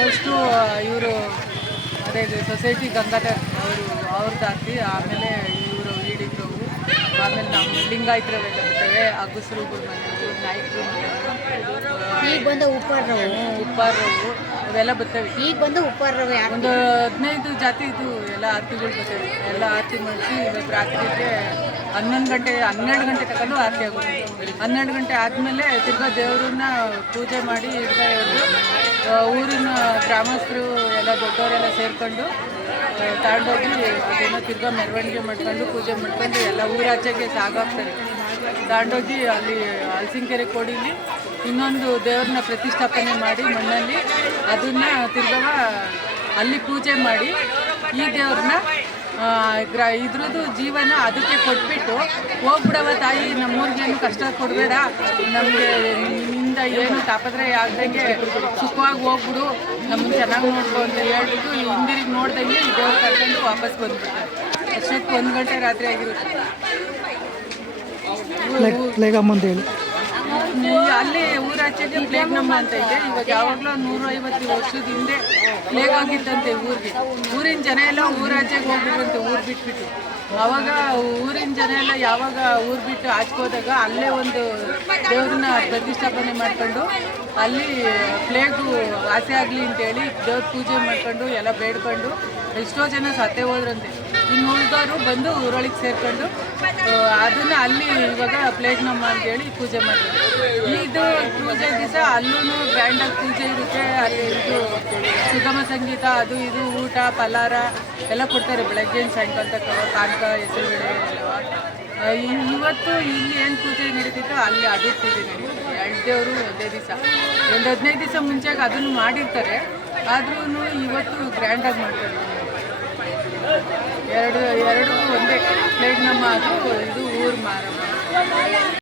First ಇವರು ಅದೇ society Gangadhar ಅವ್ರದ್ದು ಆರ್ತಿ, ಆಮೇಲೆ ಇವರು ಈಡಿಗ್ರವು, ಆಮೇಲೆ ನಮ್ಮ ಲಿಂಗಾಯತರವೆಲ್ಲ ಬರ್ತವೆ, ಅಗಸರುಗಳ ಮನೆಯವರು, ನಾಯಕರು ಈಗ ಬಂದ ಉಪ್ಪಾರವು ಅವೆಲ್ಲ ಬರ್ತವೆ. ಈಗ ಬಂದು ಉಪ್ಪಾರವು ಒಂದು 15 ಜಾತಿ ಇದು ಎಲ್ಲ ಆರತಿಗಳು ಬರ್ತವೆ. ಎಲ್ಲ ಆರತಿ ಮಾಡಿಸಿ ಇವತ್ತು ರಾತ್ರಿಗೆ 12 ಗಂಟೆ ತಗೊಂಡು ಆರತಿ ಆಗುತ್ತೆ. 12 ಗಂಟೆ ಆದಮೇಲೆ ತಿರ್ಗಾ ದೇವ್ರನ್ನ ಪೂಜೆ ಮಾಡಿ ಹಿಡ್ದ ಎದ್ದು ಊರಿನ ಗ್ರಾಮಸ್ಥರು ಎಲ್ಲ ದೊಡ್ಡವರೆಲ್ಲ ಸೇರಿಕೊಂಡು ತಗೊಂಡೋಗಿ ಅದನ್ನು ತಿರ್ಗಾ ಮೆರವಣಿಗೆ ಮಾಡ್ಕೊಂಡು ಪೂಜೆ ಮಾಡ್ಕೊಂಡು ಎಲ್ಲ ಊರಾಚೆಗೆ ಸಾಗಾಕ್ತಾರೆ. ತಗೊಂಡೋಗಿ ಅಲ್ಲಿ ಹಲಸಿನಕೆರೆ ಕೋಡಿಲಿ ಇನ್ನೊಂದು ದೇವ್ರನ್ನ ಪ್ರತಿಷ್ಠಾಪನೆ ಮಾಡಿ ಮಣ್ಣಲ್ಲಿ ಅದನ್ನು ತಿರ್ಗವ ಅಲ್ಲಿ ಪೂಜೆ ಮಾಡಿ ಈ ದೇವ್ರನ್ನ ಇದ್ರದ್ದು ಜೀವನ ಅದಕ್ಕೆ ಕೊಟ್ಬಿಟ್ಟು ಹೋಗ್ಬಿಡವ ತಾಯಿ, ನಮ್ಮೂರಿಗೇನು ಕಷ್ಟ ಕೊಡಬೇಡ, ನಮಗೆ ನಿಮ್ಮಿಂದ ಏನು ತಾಪತ್ರೆ ಆಗ್ದಂಗೆ ಸುಖವಾಗಿ ಹೋಗ್ಬಿಡು, ನಮ್ಮನ್ನು ಚೆನ್ನಾಗಿ ನೋಡ್ಕೊ ಅಂತ ಹೇಳ್ಬಿಟ್ಟು ಹಿಂದಿರಿಗೆ ನೋಡ್ದಂಗೆ ಈ ದೇವ್ರು ಕರ್ಕೊಂಡು ವಾಪಸ್ ಬಂದ್ಬಿಡ್ತಾರೆ. ಅಷ್ಟೊತ್ತು 1 ಗಂಟೆ ರಾತ್ರಿ ಆಗಿರುತ್ತೆ. ಅಲ್ಲಿ ಊರಾಚೆಗೆ ಪ್ಲೇಗ್ ನಮ್ಮ ಅಂತ ಇದೆ. ಇವಾಗ ಯಾವಾಗಲೂ 150 ವರ್ಷದ ಹಿಂದೆ ಪ್ಲೇಗ್ ಆಗಿತ್ತಂತೆ ಊರಿಗೆ. ಊರಿನ ಜನ ಎಲ್ಲ ಊರಾಚೆಗೆ ಹೋಗ್ಬಿಟ್ರಂತೆ, ಊರು ಬಿಟ್ಬಿಟ್ಟು. ಆವಾಗ ಊರಿನ ಜನ ಎಲ್ಲ ಯಾವಾಗ ಊರು ಬಿಟ್ಟು ಆಚೆಗೋದಾಗ ಅಲ್ಲೇ ಒಂದು ದೇವ್ರನ್ನ ಪ್ರತಿಷ್ಠಾಪನೆ ಮಾಡ್ಕೊಂಡು ಅಲ್ಲಿ ಪ್ಲೇಗು ವಾಸಿ ಆಗಲಿ ಅಂತೇಳಿ ದೇವ್ರ ಪೂಜೆ ಮಾಡ್ಕೊಂಡು ಎಲ್ಲ ಬೇಡ್ಕೊಂಡು ಎಷ್ಟೋ ಜನ ಸತ್ತೇ ಹೋದ್ರಂತೆ. ಇನ್ನು ಉಳಿದವರು ಬಂದು ಊರೊಳಗೆ ಸೇರ್ಕೊಂಡು ಅದನ್ನು ಅಲ್ಲಿ ಇವಾಗ ಪ್ಲೇಗ್ ನಮ್ಮ ಅಂತೇಳಿ ಪೂಜೆ ಮಾಡ್ತಾರೆ. ಇದು ಪೂಜೆ ದಿವಸ ಅಲ್ಲೂ ಗ್ರ್ಯಾಂಡಾಗಿ ಪೂಜೆ ಇರುತ್ತೆ. ಅಲ್ಲಿ ಇದು ಸುಗಮ ಸಂಗೀತ ಅದು ಇದು ಊಟ ಫಲಾರ ಎಲ್ಲ ಕೊಡ್ತಾರೆ. ಬೆಳಗ್ಗೆ ಸಾಯಂಕಾಲ ತನಕ ಪಾನಕ ಹೆಸರುಬೇಳೆ ಎಲ್ಲ. ಇವತ್ತು ಇಲ್ಲಿ ಏನು ಪೂಜೆ ನಡೀತಿತ್ತೋ ಅಲ್ಲಿ ಅದು ಪೂಜೆ ನಡೀತದೆ. 2 ದೇವರು ಒಂದೇ ದಿವಸ, ಒಂದು 15 ದಿವಸ ಮುಂಚೆಗೆ ಅದನ್ನು ಮಾಡಿರ್ತಾರೆ. ಆದ್ರೂ ಇವತ್ತು ಗ್ರ್ಯಾಂಡಾಗಿ ಮಾಡ್ತಾರೆ. ಎರಡು ಒಂದೇ ಪ್ಲೇಗ್ ನಮ್ಮ ಅದು ಇದು ಊರು ಮಾರಮ್ಮ.